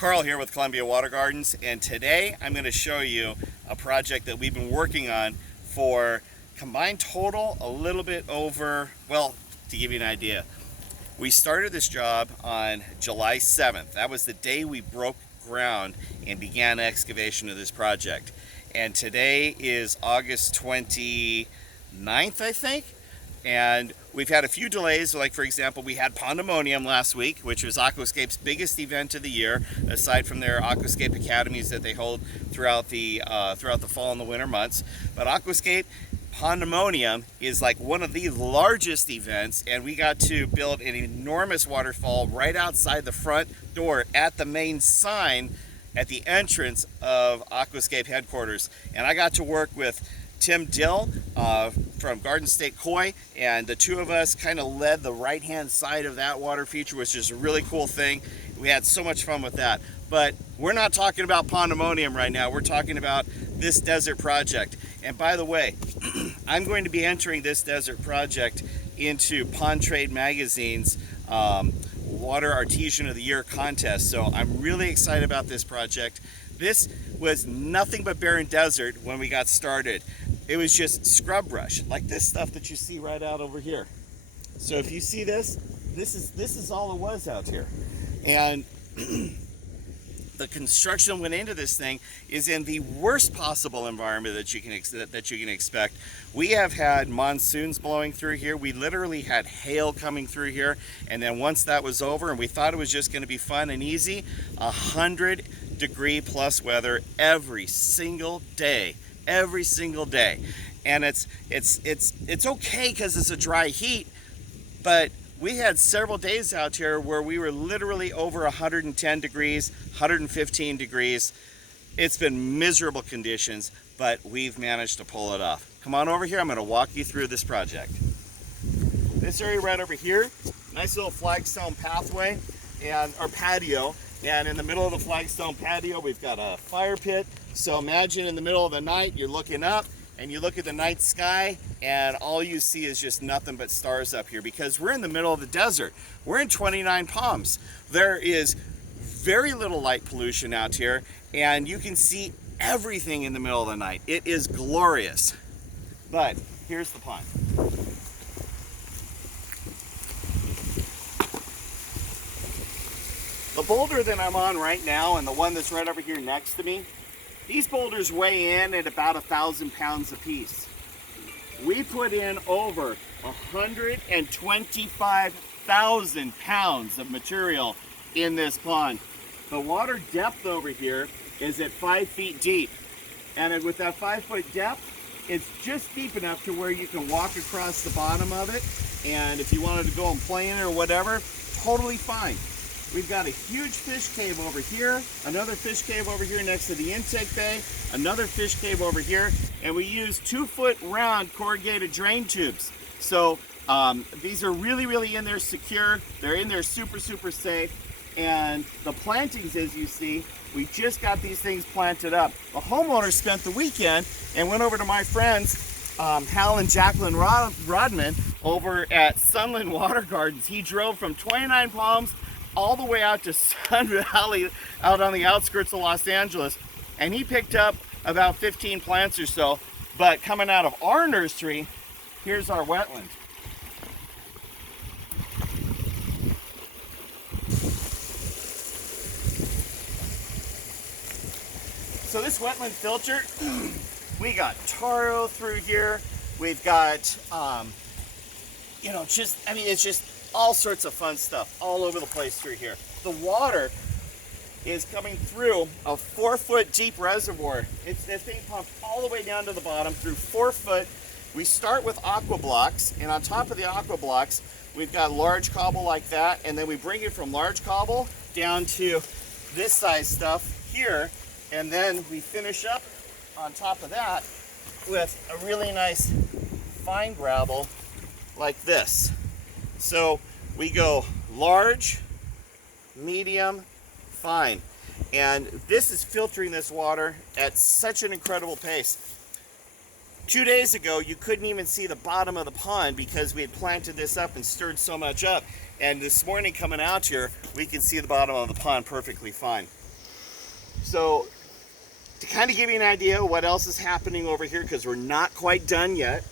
Carl here with Columbia Water Gardens, and today I'm going to show you a project that we've been working on for combined total a little bit over, well, to give you an idea, we started this job on July 7th. That was the day we broke ground and began excavation of this project. And today is August 29th, I think. And we've had a few delays, like for example, we had Pondemonium last week, which was Aquascape's biggest event of the year, aside from their Aquascape academies that they hold throughout the fall and the winter months. But Aquascape Pondemonium is like one of the largest events, and we got to build an enormous waterfall right outside the front door at the main sign at the entrance of Aquascape headquarters. And I got to work with Tim Dill from Garden State Koi, and the two of us kind of led the right hand side of that water feature, which is a really cool thing. We had so much fun with that. But we're not talking about Pondemonium right now. We're talking about this desert project. And by the way, I'm going to be entering this desert project into Pond Trade Magazine's Water Artesian of the Year contest. So I'm really excited about this project. This was nothing but barren desert when we got started. It was just scrub brush, like this stuff that you see right out over here. So if you see this is all it was out here. And the construction went into this thing is in the worst possible environment that you can expect. We have had monsoons blowing through here. We literally had hail coming through here, and then once that was over and we thought it was just going to be fun and easy, 100-degree plus weather every single day. And it's okay because it's a dry heat, but we had several days out here where we were literally over 110 degrees, 115 degrees. It's been miserable conditions, but we've managed to pull it off. Come on over here, I'm going to walk you through this project. This area right over here, nice little flagstone pathway and our patio. And in the middle of the flagstone patio, we've got a fire pit. So imagine in the middle of the night, you're looking up and you look at the night sky and all you see is just nothing but stars up here because we're in the middle of the desert. We're in 29 Palms. There is very little light pollution out here and you can see everything in the middle of the night. It is glorious. But here's the pond. The boulder that I'm on right now and the one that's right over here next to me, these boulders weigh in at about 1,000 pounds apiece. We put in over 125,000 pounds of material in this pond. The water depth over here is at 5 feet deep. And with that 5-foot depth, it's just deep enough to where you can walk across the bottom of it. And if you wanted to go and play in it or whatever, totally fine. We've got a huge fish cave over here, another fish cave over here next to the intake bay, another fish cave over here, and we use 2-foot round corrugated drain tubes. So these are really in there secure. They're in there super safe. And the plantings, as you see, we just got these things planted up. The homeowner spent the weekend and went over to my friends, Hal and Jacqueline Rodman, over at Sunland Water Gardens. He drove from 29 Palms all the way out to Sun Valley, out on the outskirts of Los Angeles, and he picked up about 15 plants or so. But coming out of our nursery, here's our wetland. So this wetland filter, we got taro through here. We've got, it's just all sorts of fun stuff all over the place through here. The water is coming through a 4-foot deep reservoir. This thing pumps all the way down to the bottom through 4 foot. We start with aqua blocks, and on top of the aqua blocks, we've got large cobble like that, and then we bring it from large cobble down to this size stuff here, and then we finish up on top of that with a really nice fine gravel like this. So we go large, medium, fine. And this is filtering this water at such an incredible pace. 2 days ago, you couldn't even see the bottom of the pond because we had planted this up and stirred so much up. And this morning coming out here, we can see the bottom of the pond perfectly fine. So to kind of give you an idea of what else is happening over here, because we're not quite done yet,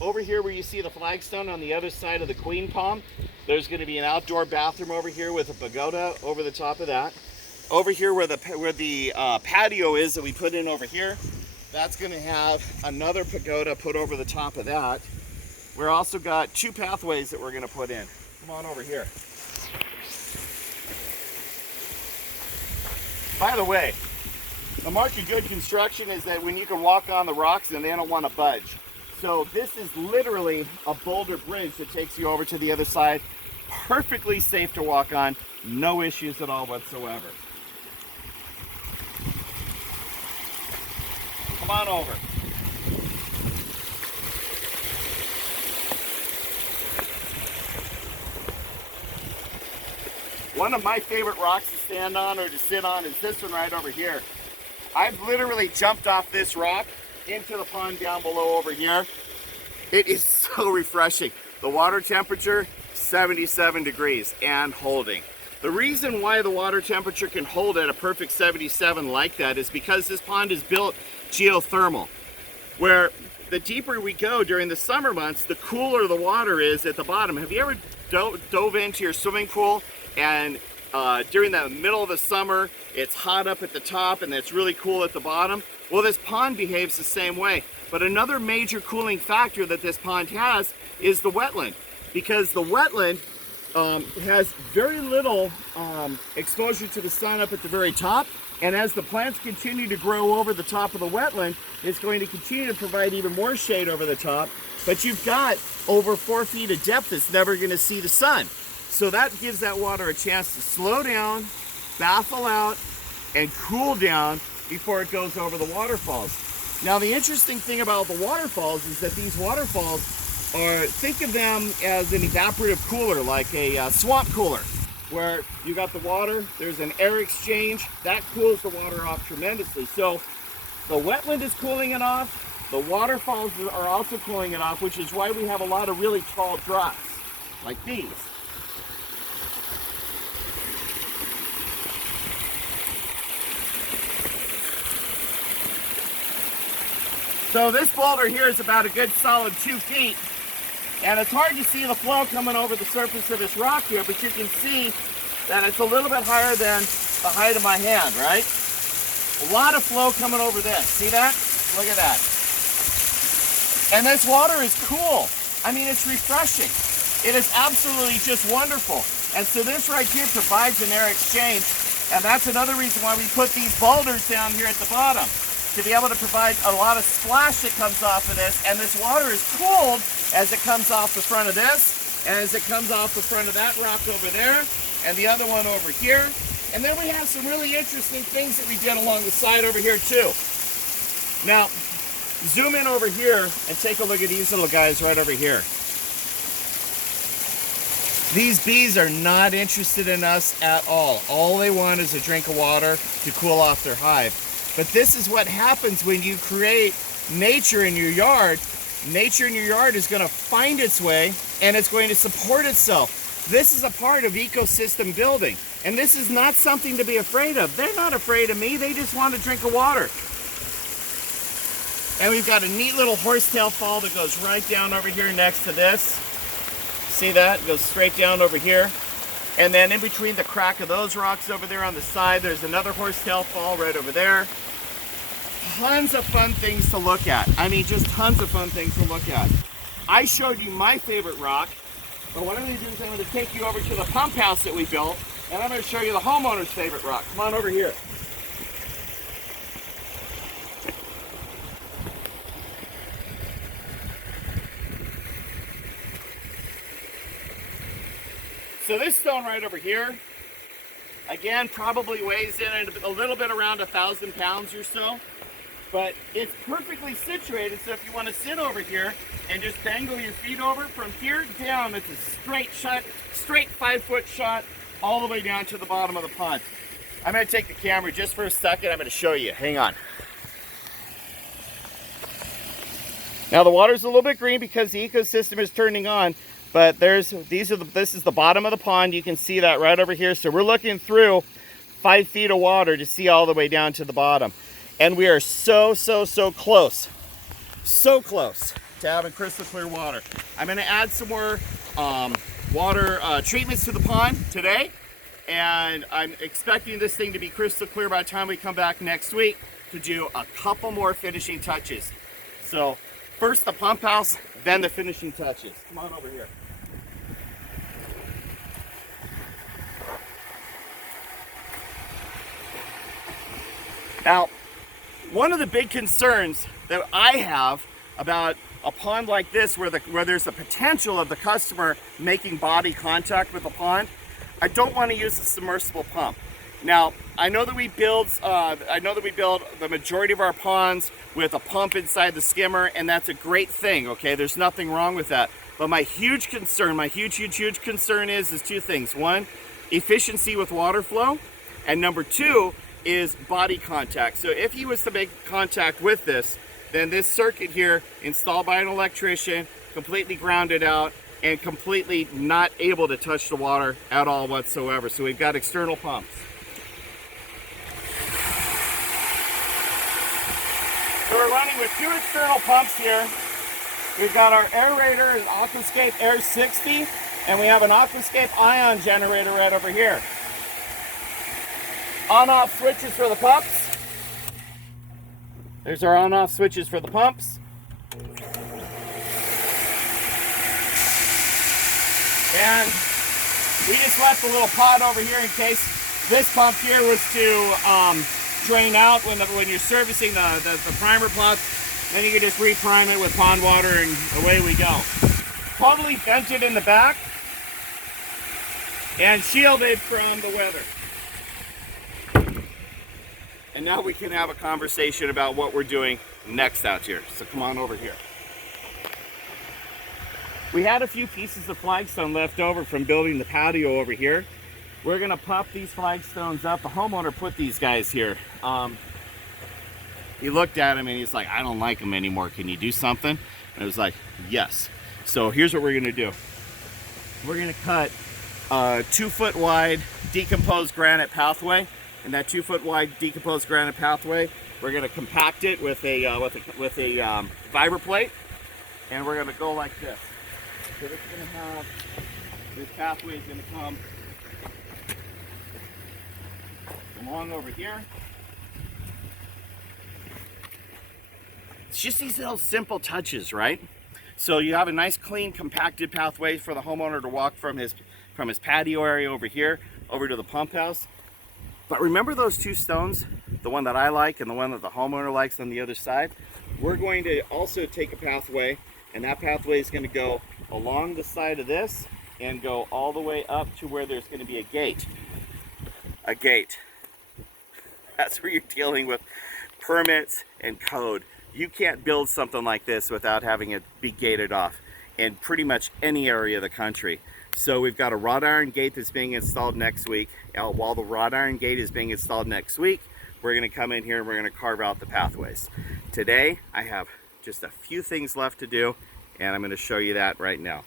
over here where you see the flagstone on the other side of the queen palm, there's going to be an outdoor bathroom over here with a pagoda over the top of that. Over here where the patio is that we put in over here, that's going to have another pagoda put over the top of that. We're also got 2 pathways that we're going to put in. Come on over here. By the way, the mark of good construction is that when you can walk on the rocks and they don't want to budge. So this is literally a boulder bridge that takes you over to the other side. Perfectly safe to walk on, no issues at all whatsoever. Come on over. One of my favorite rocks to stand on or to sit on is this one right over here. I've literally jumped off this rock into the pond down below over here. It is so refreshing. The water temperature, 77 degrees and holding. The reason why the water temperature can hold at a perfect 77 like that is because this pond is built geothermal, where the deeper we go during the summer months, the cooler the water is at the bottom. Have you ever dove into your swimming pool and during the middle of the summer, it's hot up at the top and it's really cool at the bottom? Well, this pond behaves the same way. But another major cooling factor that this pond has is the wetland, because the wetland has very little exposure to the sun up at the very top, and as the plants continue to grow over the top of the wetland, it's going to continue to provide even more shade over the top. But you've got over 4 feet of depth that's never going to see the sun. So that gives that water a chance to slow down, baffle out, and cool down before it goes over the waterfalls. Now the interesting thing about the waterfalls is that these waterfalls are, think of them as an evaporative cooler, like a swamp cooler, where you got the water, there's an air exchange, that cools the water off tremendously. So the wetland is cooling it off, the waterfalls are also cooling it off, which is why we have a lot of really tall drops, like these. So this boulder here is about a good solid 2 feet, and it's hard to see the flow coming over the surface of this rock here, but you can see that it's a little bit higher than the height of my hand, right? A lot of flow coming over this. See that? Look at that. And this water is cool. I mean, it's refreshing. It is absolutely just wonderful. And so this right here provides an air exchange, and that's another reason why we put these boulders down here at the bottom, to be able to provide a lot of splash that comes off of this. And this water is cooled as it comes off the front of this, and as it comes off the front of that rock over there, and the other one over here. And then we have some really interesting things that we did along the side over here too. Now, zoom in over here and take a look at these little guys right over here. These bees are not interested in us at all. All they want is a drink of water to cool off their hive. But this is what happens when you create nature in your yard. Nature in your yard is going to find its way, and it's going to support itself. This is a part of ecosystem building, and this is not something to be afraid of. They're not afraid of me. They just want a drink of water. And we've got a neat little horsetail fall that goes right down over here next to this. See that? It goes straight down over here. And then in between the crack of those rocks over there on the side, there's another horsetail fall right over there. Tons of fun things to look at. I mean, just tons of fun things to look at. I showed you my favorite rock, but what I'm going to do is I'm going to take you over to the pump house that we built, and I'm going to show you the homeowner's favorite rock. Come on over here. So this stone right over here, again, probably weighs in at a little bit around 1,000 pounds or so, but it's perfectly situated, so if you want to sit over here and just dangle your feet over, from here down, it's a straight shot, straight 5-foot shot all the way down to the bottom of the pond. I'm going to take the camera just for a second. I'm going to show you. Hang on. Now the water's a little bit green because the ecosystem is turning on, but this is the bottom of the pond. You can see that right over here. So we're looking through 5 feet of water to see all the way down to the bottom. And we are so close. So close to having crystal clear water. I'm gonna add some more water treatments to the pond today. And I'm expecting this thing to be crystal clear by the time we come back next week to do a couple more finishing touches. So first the pump house, then the finishing touches. Come on over here. Now, one of the big concerns that I have about a pond like this where there's the potential of the customer making body contact with the pond, I don't want to use a submersible pump. Now, I know that we build the majority of our ponds with a pump inside the skimmer, and that's a great thing, okay? There's nothing wrong with that. But my huge concern, my huge concern is two things. One, efficiency with water flow, and number two is body contact. So if he was to make contact with this, then this circuit here, installed by an electrician, completely grounded out, and completely not able to touch the water at all whatsoever. So we've got external pumps. So we're running with 2 external pumps here. We've got our aerator, an Aquascape Air 60, and we have an Aquascape ion generator right over here. On-off switches for the pumps. There's our on-off switches for the pumps. And we just left a little pod over here in case this pump here was to drain out when you're servicing the primer pots. Then you can just reprime it with pond water and away we go. Totally vented in the back and shielded from the weather. And now we can have a conversation about what we're doing next out here. So come on over here. We had a few pieces of flagstone left over from building the patio over here. We're gonna pop these flagstones up. The homeowner put these guys here. He looked at them and he's like, I don't like them anymore. Can you do something? And I was like, yes. So here's what we're gonna do. We're gonna cut a 2-foot wide decomposed granite pathway. And that 2-foot wide decomposed granite pathway, we're gonna compact it with a vibra plate, and we're gonna go like this. So this pathway is gonna come along over here. It's just these little simple touches, right? So you have a nice clean compacted pathway for the homeowner to walk from his patio area over here over to the pump house. But remember those 2 stones, the one that I like and the one that the homeowner likes on the other side? We're going to also take a pathway, and that pathway is going to go along the side of this and go all the way up to where there's going to be a gate. A gate. That's where you're dealing with permits and code. You can't build something like this without having it be gated off in pretty much any area of the country. So we've got a wrought iron gate that's being installed next week. While the wrought iron gate is being installed next week, we're going to come in here and we're going to carve out the pathways. Today, I have just a few things left to do, and I'm going to show you that right now.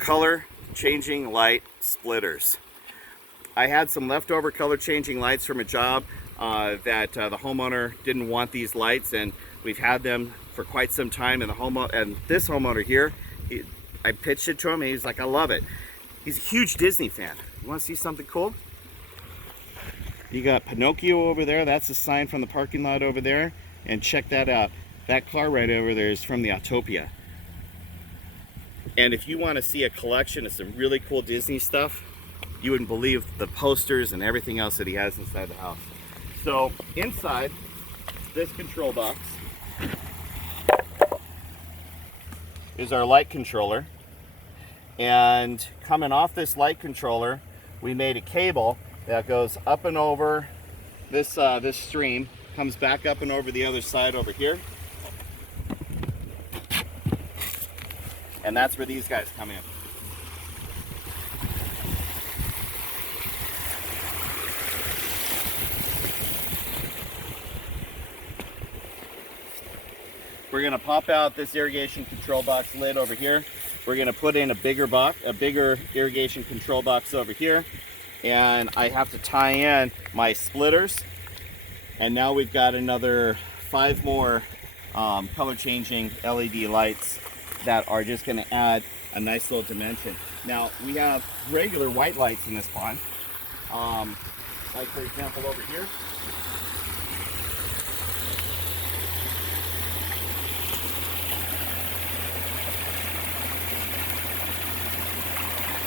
Color changing light splitters. I had some leftover color changing lights from a job that the homeowner didn't want these lights, and we've had them for quite some time. And this homeowner here, I pitched it to him, and he's like, I love it. He's a huge Disney fan. You want to see something cool? You got Pinocchio over there. That's a sign from the parking lot over there. And check that out. That car right over there is from the Autopia. And if you want to see a collection of some really cool Disney stuff, you wouldn't believe the posters and everything else that he has inside the house. So inside this control box is our light controller. And coming off this light controller, we made a cable that goes up and over this stream, comes back up and over the other side over here. And that's where these guys come in. We're gonna pop out this irrigation control box lid over here. We're gonna put in a bigger irrigation control box over here. And I have to tie in my splitters. And now we've got another 5 more color changing LED lights that are just gonna add a nice little dimension. Now we have regular white lights in this pond. Like for example over here.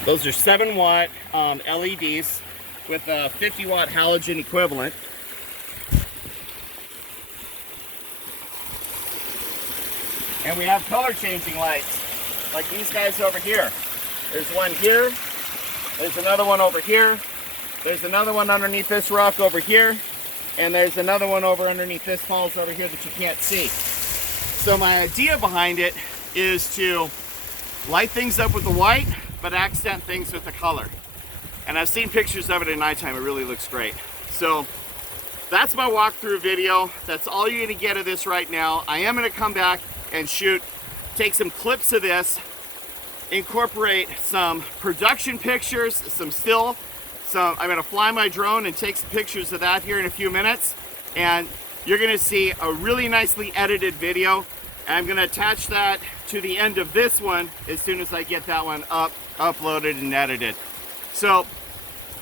Those are 7-watt LEDs with a 50-watt halogen equivalent. And we have color changing lights, like these guys over here. There's one here, there's another one over here, there's another one underneath this rock over here, and there's another one over underneath this falls over here that you can't see. So my idea behind it is to light things up with the white, but accent things with the color. And I've seen pictures of it at nighttime, it really looks great. So that's my walkthrough video. That's all you're gonna get of this right now. I am gonna come back and take some clips of this, incorporate some production pictures, some still, I'm gonna fly my drone and take some pictures of that here in a few minutes. And you're gonna see a really nicely edited video. And I'm gonna attach that to the end of this one as soon as I get that one uploaded and edited. So,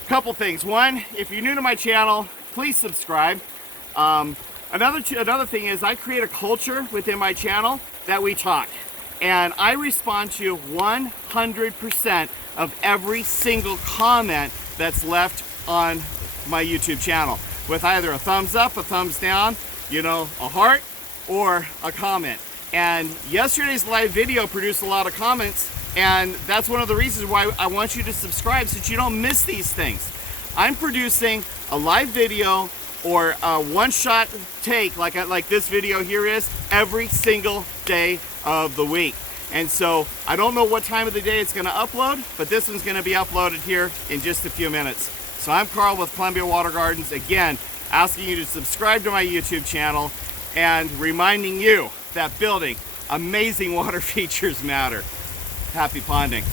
a couple things. One, if you're new to my channel, please subscribe. Another thing is I create a culture within my channel that we talk. And I respond to 100% of every single comment that's left on my YouTube channel. With either a thumbs up, a thumbs down, you know, a heart, or a comment. And yesterday's live video produced a lot of comments, and that's one of the reasons why I want you to subscribe so that you don't miss these things. I'm producing a live video or a one-shot take like this video here is every single day of the week. And so I don't know what time of the day it's gonna upload, but this one's gonna be uploaded here in just a few minutes. So I'm Carl with Columbia Water Gardens, again, asking you to subscribe to my YouTube channel and reminding you that building amazing water features matter. Happy ponding.